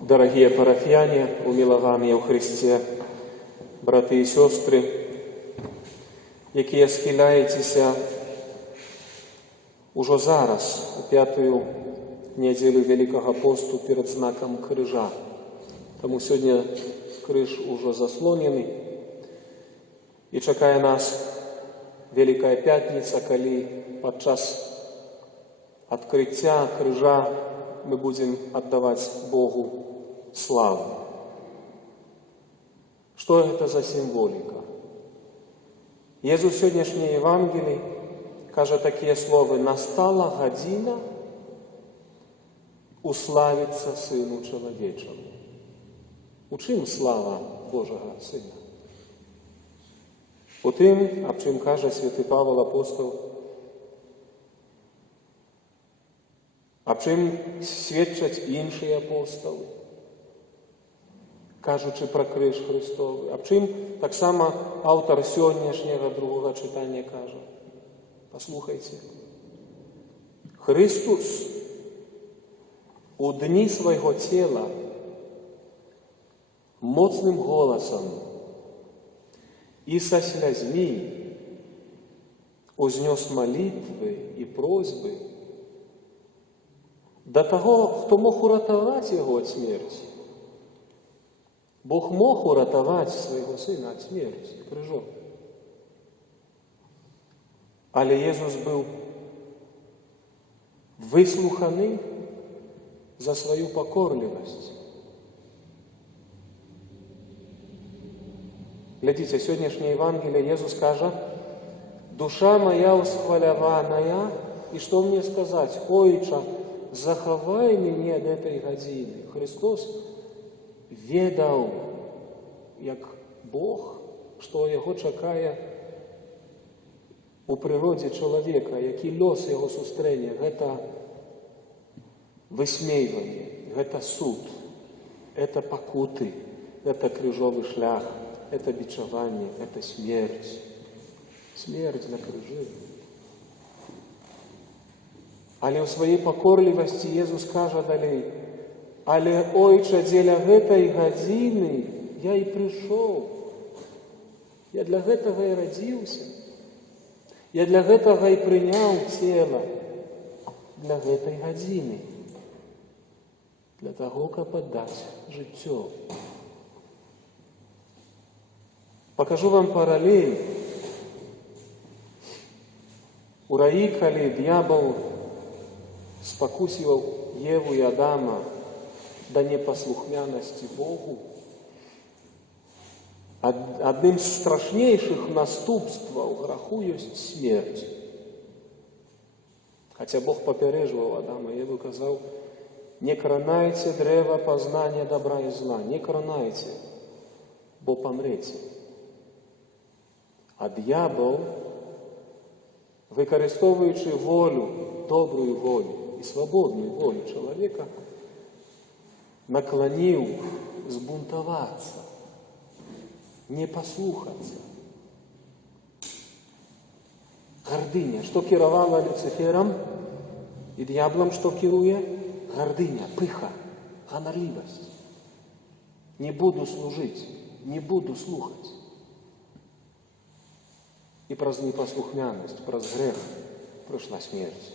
Дорогие парафіяні, уміловані у Христі, брати і сестри, які схиляєтеся уже зараз, у п'яту неділю Великого посту перед знаком крижа. Тому сьогодні криж уже заслонений і чекає нас Велика П'ятниця, коли під час відкриття крижа ми будемо віддавати Богу славу. Что это за символика? Єсус в сьогоднішній Євангелії каже такі слова: «Настала година уславиться Сину Чоловічому». У чим слава Божого Сина? У тим, об чим каже святий Павел Апостол, об чим свідчать інші апостоли, кажучи про криж Христовий. Об чим так само автор сьогоднішнього другого читання каже. Послухайте. Христос у дні свого тіла моцним голосом і со слезьми узнес молитви і просьби до того, хто мог уратувати його від смерті. Бог мог уратувати свого Сина від смерті, крижом. Але Єсус був вислуханий за свою покорливість. Глядите, сьогоднішнє Євангеліє Єсус каже: «Душа моя усхваляваная, і що мені сказати? Ойче, заховай мене від цієї години». Христос ведав, як Бог, що його чекає у природі чоловіка, який лос його зустріне. Це висміювання, це суд, це покути, це крижовий шлях, це бичування, це смерть. Смерть на крижі. Але у своїй покорливості Єсус каже далі: «Але, Ойче, для цієї години я і прийшов. Я для цього і родився. Я для цього і прийняв тіло. Для цієї години. Для того, щоб віддати життя». Покажу вам паралель. У раї, коли дьявол спокусивал Еву и Адама до непослухмяности Богу, одним з страшнейших наступств греху есть смерть. Хотя Бог попереджував Адама і Єву, казав: «Не кранайте древа познання добра і зла, не кранайте, бо помрете». А дьявол, використовуючи волю, добру волю і свободну волю чоловіка, наклонив збунтуватися, не послухатися. Гординя, що керувала Люцифером і дьяволом, що керує? Гординя, пиха, гонорливість. Не буду служити, не буду слухати. І праз непослухмяність, праз грех прийшла смерть.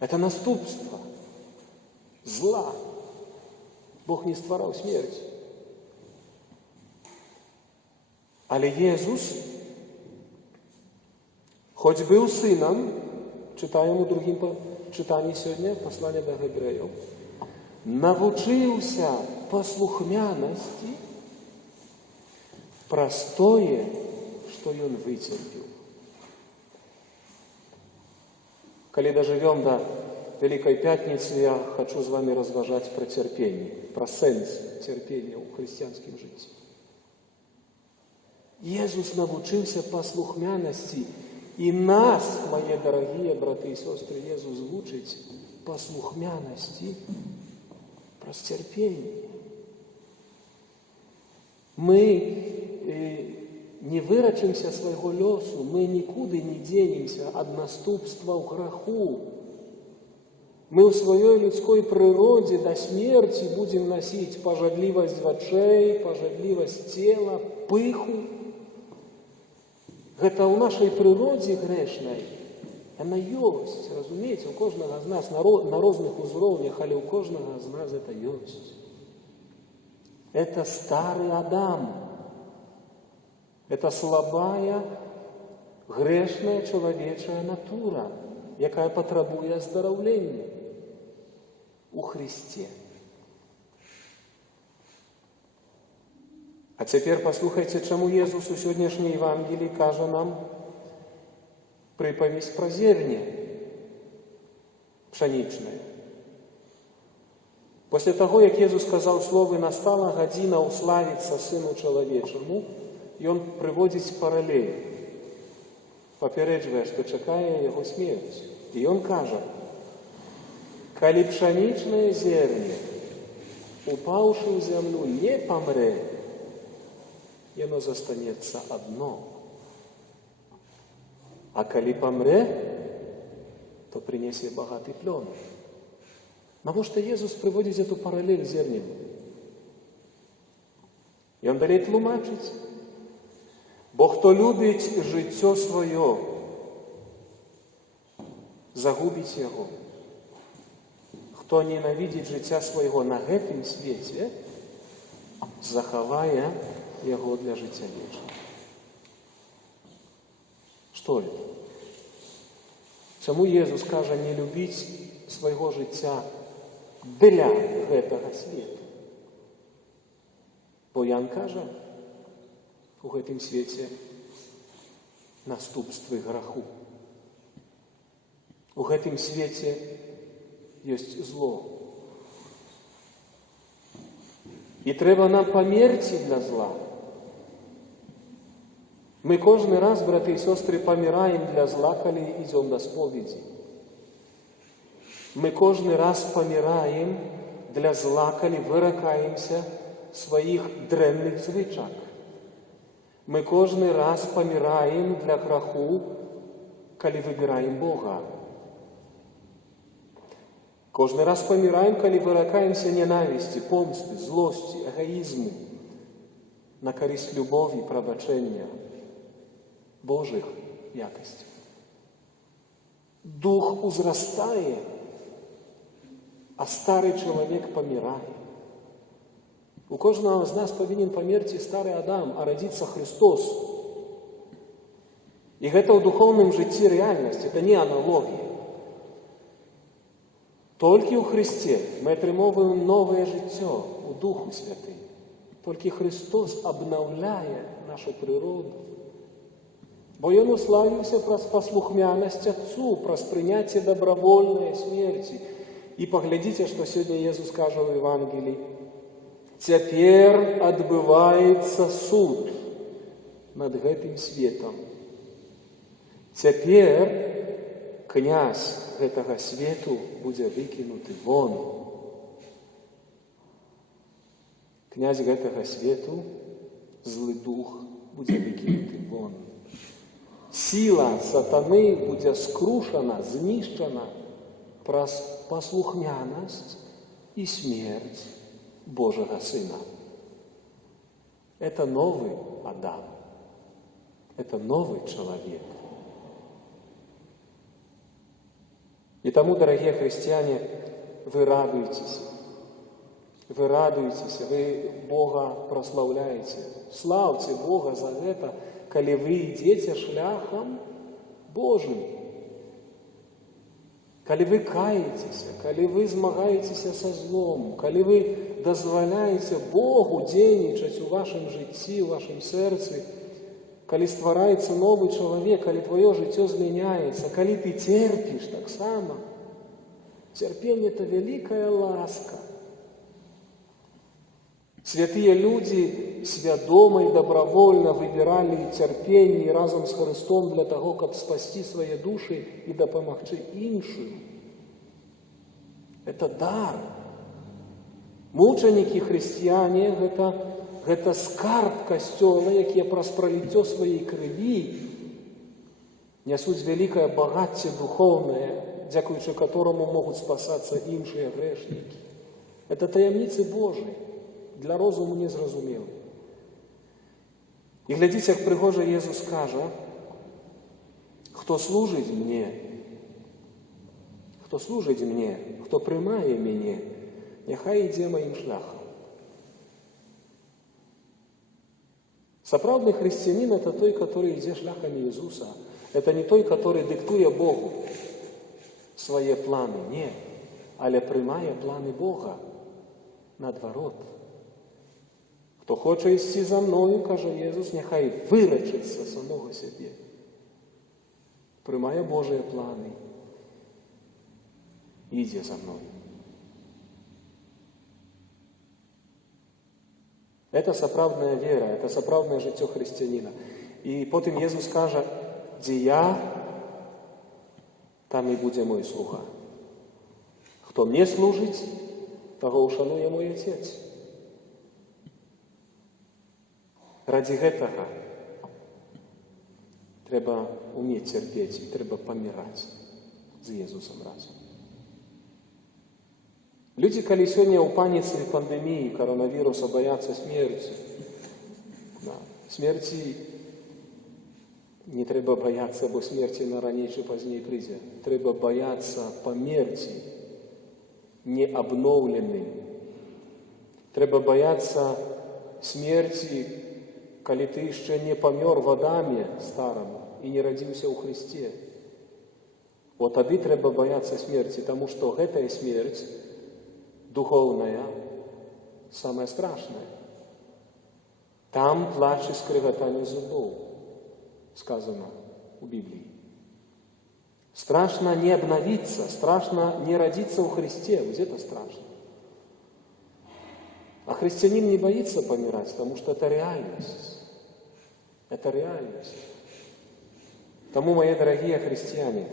Это наступство зла. Бог не створав смерть. Але Єсус, хоч був сином, читаємо у другим читанні сьогодні, послання до Євреїв, навчився послухмяності простое, что он вытерпел. Коли доживем до Великой Пятницы, я хочу с вами разважать про терпение, про сенс терпения у христианском житті. Иисус научился послухмяности, и нас, мои дорогие браты и сестры, Иисус учит послухмяности, про терпение. Мы не вырачимся свайго лёсу, мы нікуды не денемся ад наступства ў граху. Мы ў сваёй людской прыродзе да смерці будзем насіць пажадлівасць вачэй, пажадлівасць цела, пыху. Гэта ў нашай прыродзе грэшнай. Яна ёсць, разумееце, у кожнага з нас на розных узроўнях, але ў кожнага з нас гэта ёсць. Это стары Адам. Это слабая, грэшная чалавечая натура, якая патрабуе аздараўлення у Христе. А цяпер паслухайце, чаму Езус у сённяшняй Евангеліі кажа нам прыпавесць пра зерне пшанічнае. Пасля таго, як Езус сказаў словы «настала гадзіна уславіцца Сыну Чалавечаму», ён прыводзіць паралель, папярэджвае, што чакае яго смерць. І ён кажа: калі пшанічнае зерне, упаўшы ў зямлю, не памрэ, яно застанецца адно. А калі памрэ, то прынесе багаты плён. Навошта Езус прыводзіць эту паралель з зернем? Ён далей тлумачыць: бо хто любіць жыццё сваё, загубіць яго. Хто ненавідзіць жыцця свайго на гэтым свеце, захавае яго для жыцця вечнага. Што это? Чаму Езус кажа не любіць свайго жыцця для гэтага свету? Бо Ян кажа, у гэтым свеце наступствы граху. У гэтым свеце ёсць зло. І трэба нам памерці для зла. Мы кожны раз, браты і сёстры, паміраем для зла, калі ідзём на споведзі. Мы кожны раз паміраем для зла, калі выракаемся сваіх дрэнных звычак. Мы кожны раз паміраем для граху, калі выбіраем Бога. Кожны раз паміраем, калі выракаемся ненавісці, помсты, злосці, эгоізму, на карысць любові, прабачэння, Божых якасцяў. Дух узрастае, а стары чалавек памірае. У кожнага з нас павінен памерці стары Адам, а радзіцца Христос. І гэта ў духоўным жыцці рэальнасць, это не аналогія. Толькі ў Христе мы атрымоўваем новае жыццё у Духу Святым. Толькі Христос абнаўляе нашу прыроду. Бо Ён уславіўся праз паслухмянасць Отцу, праз прыняцце дабравольнай смерці. І паглядзіце, што сёння Езус кажа ў Евангеліі: цяпер адбываецца суд над гэтым светам. Цяпер князь гэтага свету будзе выкінуты вон. Князь гэтага свету, злы дух, будзе выкінуты вон. Сіла сатаны будзе скрушана, знішчана праз паслухмянасць і смерць Божага Сына. Это новый Адам. Это новый человек. И тому, дорогие христиане, вы радуетесь. Вы радуетесь, вы Бога прославляете. Славьте Бога за это, калі вы идете шляхом Божьим. Калі вы каетесь, калі вы змагаетесь со злом, калі вы дазваляеце Богу дзейнічаць у вашым жыцці, у вашым сэрцы, калі ствараецца новы чалавек, калі твоё жыццё змяняецца, калі ты церпіш таксама. Цярпенне – это вялікая ласка. Святыя людзі свядома і добровольна выбіралі цярпенне разам з Христом для таго, каб спасці свае душы і дапамагчы іншую. Это дар. Мучанікі хрысціяне – гэта скарб касцёла, якія праз праліццё сваёй крыві нясуць вялікае багацце духоўнае дзякуючы которому могуць спасацца іншыя грэшнікі. Это таямніцы Божыя, для розуму незразумелы. І глядзіце, як прыгожа Езус кажа: хто служыць мне, хто прымае мяне, няхай ідзе маім шляхам. Сапраўдны хрысціянін – это той, который ідзе шляхамі Ісуса. Это не той, который диктуе Богу свае планы, не, але прымае планы Бога. Наадварот. Хто хоча ісці за мною, кажа Jesús, няхай вырачыцца самога сябе. Прымае Божыя планы. Ідзе за мною. Это сапраўдная вера, это сапраўднае жыццё хрысціяніна. І потым Jesús кажа: дзе я, там і будзе мой слуга. Хто мне служыць, таго ушануе мой Отец. Ради гэтага трэба умець цярпець і трэба паміраць з Jesúsам разам. Людзі, калі сёння ў паніцы пандэміі каронавіруса баяцца смерці, смерці не трэба баяцца, бо смерці на раней ці пазней прыйдзе. Трэба баяцца памерці неабноўленым. Трэба баяцца смерці, калі ты яшчэ не памёр в Адаме стараму і не радзіўся ў Хрысце. Вот тады трэба баяцца смерці, таму што гэтая смерць духовная, самая страшная. Там плач і скрыгатанне зубоў, сказано у Бібліі. Страшно не обновиться, страшно не родиться у Христе. Вот это страшно. А христианин не боится помирать, потому что это реальность. Это реальность. Тому, мои дорогие христиане,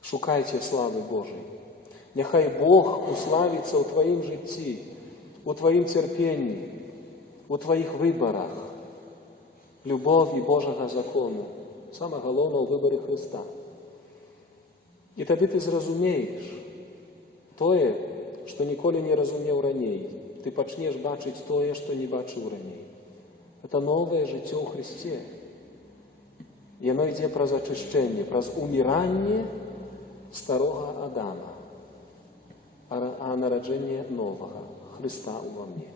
шукайте славы Божией. Нехай Бог уславится у твоим житті, у твоим терпении, у твоих выборах, любові Божого закону, саме головне у виборі Христа. І тоді ти зрозумієш тое, що ніколи не розумів раней. Ти почнеш бачити тое, що не бачив раней. Це нове життя у Христі. І воно йде про зачищення, про умирання старого Адама, а народження нового Христа во мне.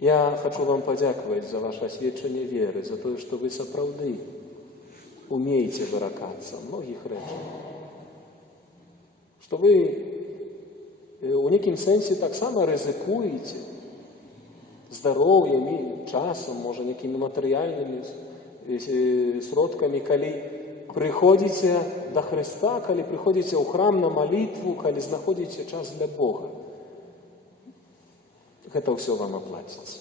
Я хочу вам подякувати за ваше свідчення віри, за те, що ви сапраўды умеете выракаться многих речей. Что вы у неким сенсе так само ризикуете здоровьем, часом, може, некими материальными сродками, коли приходите до Христа, коли приходите у храм на молитву, коли знаходите час для Бога. Это все вам оплатится.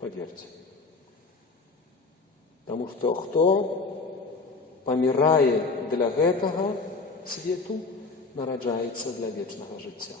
Поверьте. Потому что хто памірае для гэтага свету, нараджаецца для вечнага жыцця.